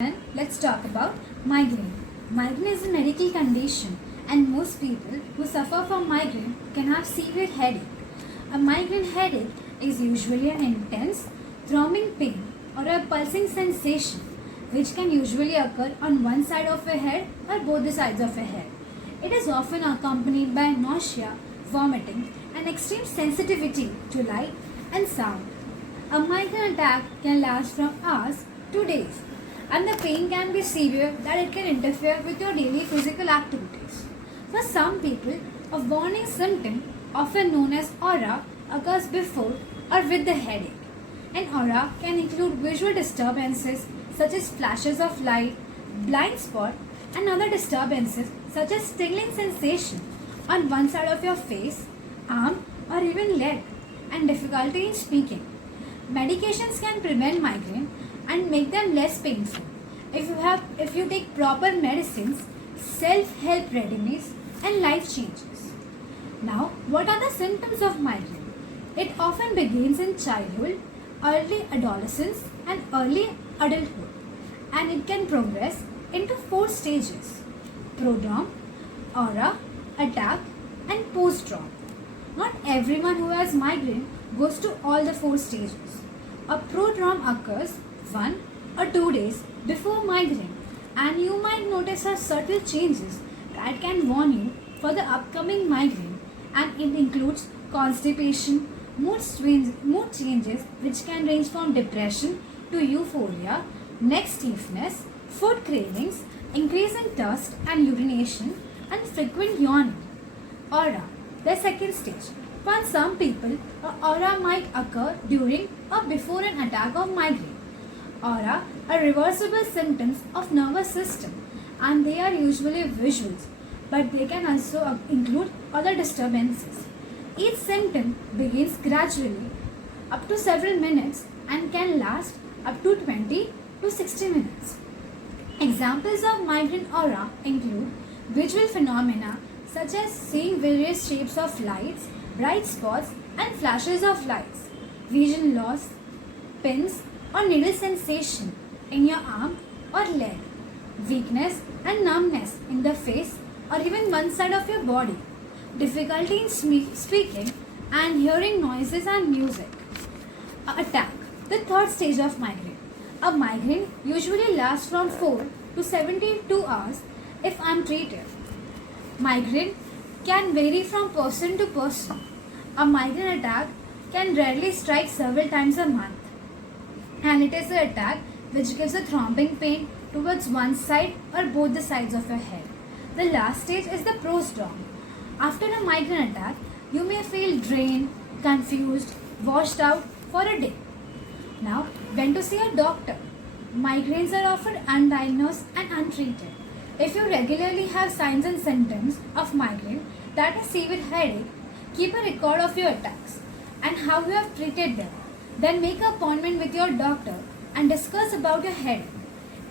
Then let's talk about migraine. Migraine is a medical condition and most people who suffer from migraine can have severe headache. A migraine headache is usually an intense throbbing pain or a pulsing sensation which can usually occur on one side of a head or both the sides of a head. It is often accompanied by nausea, vomiting and extreme sensitivity to light and sound. A migraine attack can last from hours to days and the pain can be severe that it can interfere with your daily physical activities. For some people, a warning symptom, often known as aura, occurs before or with the headache. An aura can include visual disturbances such as flashes of light, blind spot, and other disturbances such as tingling sensation on one side of your face, arm, or even leg, and difficulty in speaking. Medications can prevent migraine and make them less painful. If you take proper medicines, self-help remedies, and life changes. Now, what are the symptoms of migraine? It often begins in childhood, early adolescence, and early adulthood, and it can progress into 4 stages: prodrome, aura, attack, and postdrome. Not everyone who has migraine goes to all the 4 stages. A prodrome occurs 1 or 2 days before migraine, and you might notice a subtle changes that can warn you for the upcoming migraine, and it includes constipation, mood changes which can range from depression to euphoria, neck stiffness, food cravings, increase in thirst and urination, and frequent yawning. Aura, the second stage. For some people, an aura might occur during or before an attack of migraine. Aura are reversible symptoms of nervous system and they are usually visuals, but they can also include other disturbances. Each symptom begins gradually up to several minutes and can last up to 20 to 60 minutes. Examples of migraine aura include visual phenomena such as seeing various shapes of lights, bright spots and flashes of lights, vision loss, pins or needle sensation in your arm or leg, weakness and numbness in the face or even one side of your body, difficulty in speaking and hearing noises and music. Attack, the third stage of migraine. A migraine usually lasts from 4 to 72 hours if untreated. Migraine can vary from person to person. A migraine attack can rarely strike several times a month, and it is an attack which gives a throbbing pain towards one side or both the sides of your head. The last stage is the prodrome. After a migraine attack, you may feel drained, confused, washed out for a day. Now, when to see a doctor? Migraines are often undiagnosed and untreated. If you regularly have signs and symptoms of migraine, that is severe headache, keep a record of your attacks and how you have treated them. Then make an appointment with your doctor and discuss about your headache.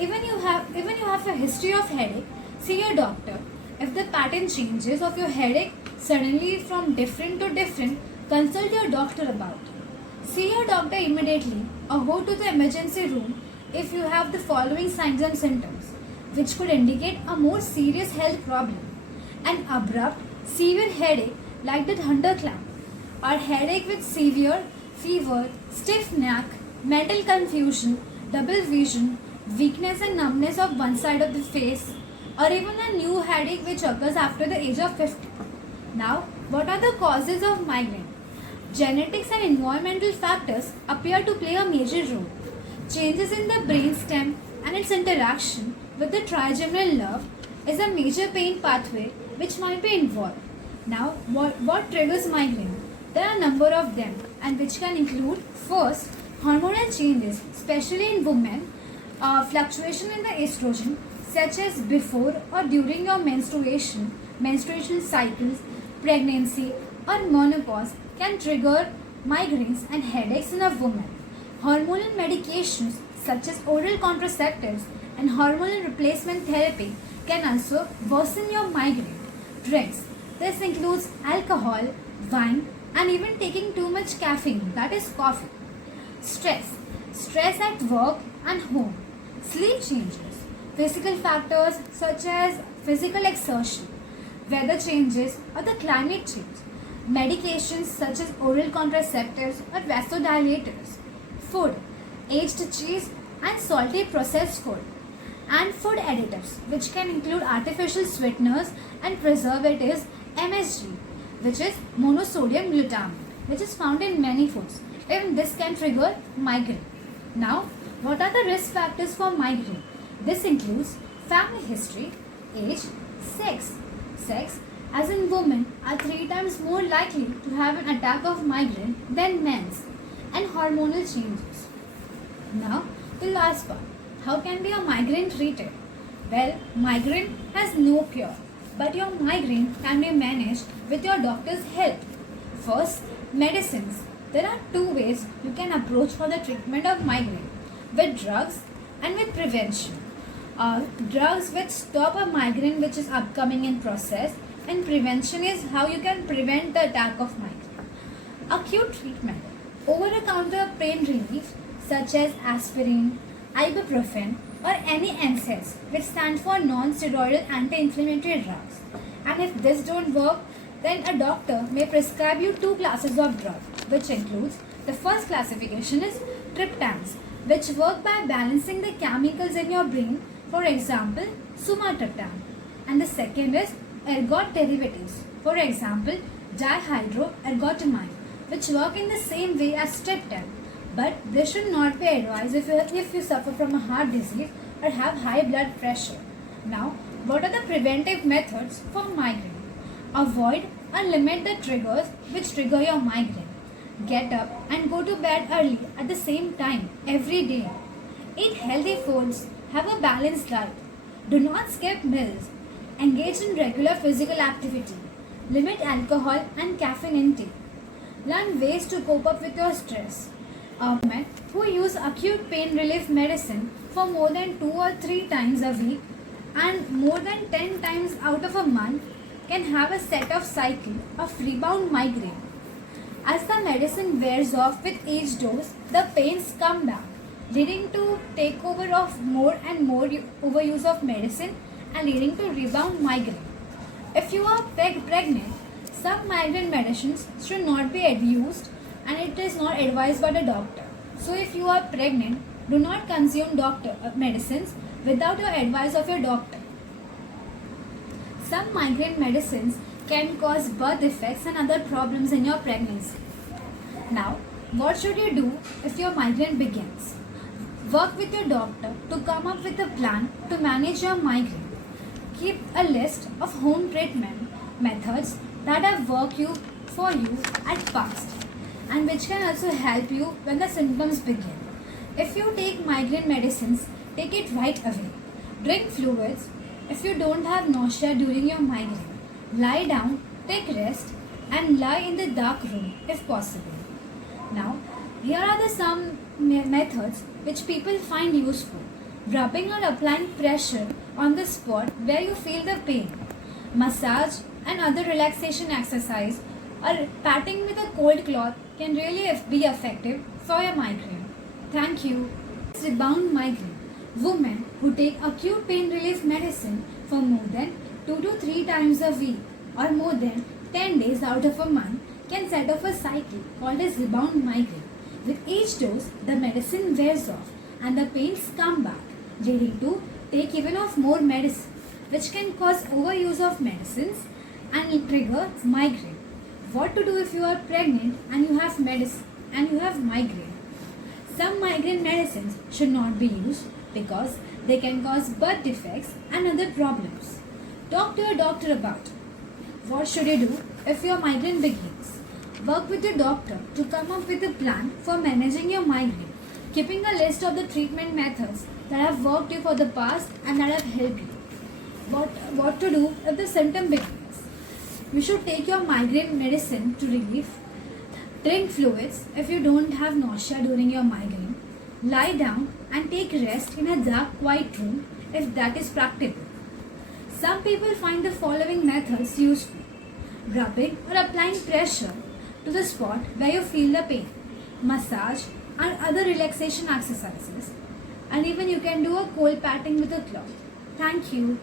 Even you have a history of headache, see your doctor. If the pattern changes of your headache suddenly from different to different, consult your doctor about it. See your doctor immediately or go to the emergency room if you have the following signs and symptoms, which could indicate a more serious health problem: an abrupt, severe headache like the thunderclap, or headache with severe fever, stiff neck, mental confusion, double vision, weakness and numbness of one side of the face, or even a new headache which occurs after the age of 50. Now, what are the causes of migraine? Genetics and environmental factors appear to play a major role. Changes in the brainstem and its interaction with the trigeminal nerve is a major pain pathway which might be involved. Now, what triggers migraine? There are a number of them, and which can include: first, hormonal changes, especially in women, fluctuation in the estrogen, such as before or during your menstruation cycles, pregnancy, or menopause can trigger migraines and headaches in a woman. Hormonal medications such as oral contraceptives and hormonal replacement therapy can also worsen your migraine. Drinks. This includes alcohol, wine, and even taking too much caffeine, that is coffee. Stress. Stress at work and home, Sleep changes, physical factors such as physical exertion, weather changes, or the climate change, medications such as oral contraceptives or vasodilators, food, aged cheese and salty processed food, and food additives, which can include artificial sweeteners and preservatives, MSG, which is monosodium glutamate, which is found in many foods. Even this can trigger migraine. Now, what are the risk factors for migraine? This includes family history, age, sex. Sex, as in women, are 3 times more likely to have an attack of migraine than men's, and hormonal changes. Now, the last part. How can be a migraine treated? Well, migraine has no cure, but your migraine can be managed with your doctor's help. First, medicines. There are 2 ways you can approach for the treatment of migraine, with drugs and with prevention. Drugs which stop a migraine which is upcoming in process, and prevention is how you can prevent the attack of migraine. Acute treatment. Over-the-counter pain relief such as aspirin, ibuprofen or any NSAIDs, which stand for non-steroidal anti-inflammatory drugs. And if this don't work, then a doctor may prescribe you 2 classes of drugs, which includes the first classification is triptans, which work by balancing the chemicals in your brain, for example, sumatriptan. And the second is ergot derivatives, for example, dihydroergotamine, which work in the same way as triptan. But this should not be advised if you suffer from a heart disease or have high blood pressure. Now, what are the preventive methods for migraine? Avoid and limit the triggers which trigger your migraine. Get up and go to bed early at the same time every day. Eat healthy foods. Have a balanced diet. Do not skip meals. Engage in regular physical activity. Limit alcohol and caffeine intake. Learn ways to cope up with your stress. Men who use acute pain relief medicine for more than 2 or 3 times a week and more than 10 times out of a month can have a set of cycle of rebound migraine. As the medicine wears off with each dose, the pains come back, leading to takeover of more and more overuse of medicine and leading to rebound migraine. If you are pregnant, some migraine medicines should not be used and it is not advised by the doctor. So if you are pregnant, do not consume medicines without your advice of your doctor. Some migraine medicines can cause birth defects and other problems in your pregnancy. Now, what should you do if your migraine begins? Work with your doctor to come up with a plan to manage your migraine. Keep a list of home treatment methods that have worked for you at past and which can also help you when the symptoms begin. If you take migraine medicines, take it right away. Drink fluids. If you don't have nausea during your migraine, lie down, take rest and lie in the dark room if possible. Now, here are some methods which people find useful. Rubbing or applying pressure on the spot where you feel the pain. Massage and other relaxation exercise or patting with a cold cloth can really be effective for your migraine. Thank you. Rebound migraine. Women who take acute pain relief medicine for more than 2 to 3 times a week or more than 10 days out of a month can set off a cycle called as rebound migraine. With each dose, the medicine wears off and the pains come back, leading to take even of more medicine, which can cause overuse of medicines and trigger migraine. What to do if you are pregnant and you have medicine and you have migraine? Some migraine medicines should not be used because they can cause birth defects and other problems. Talk to your doctor about it. What should you do if your migraine begins? Work with your doctor to come up with a plan for managing your migraine, keeping a list of the treatment methods that have worked you for the past and that have helped you. What to do if the symptom begins? You should take your migraine medicine to relief. Drink fluids if you don't have nausea during your migraine. Lie down and take rest in a dark, quiet room if that is practical. Some people find the following methods useful. Rubbing or applying pressure to the spot where you feel the pain. Massage and other relaxation exercises. and even you can do a cold patting with a cloth. Thank you.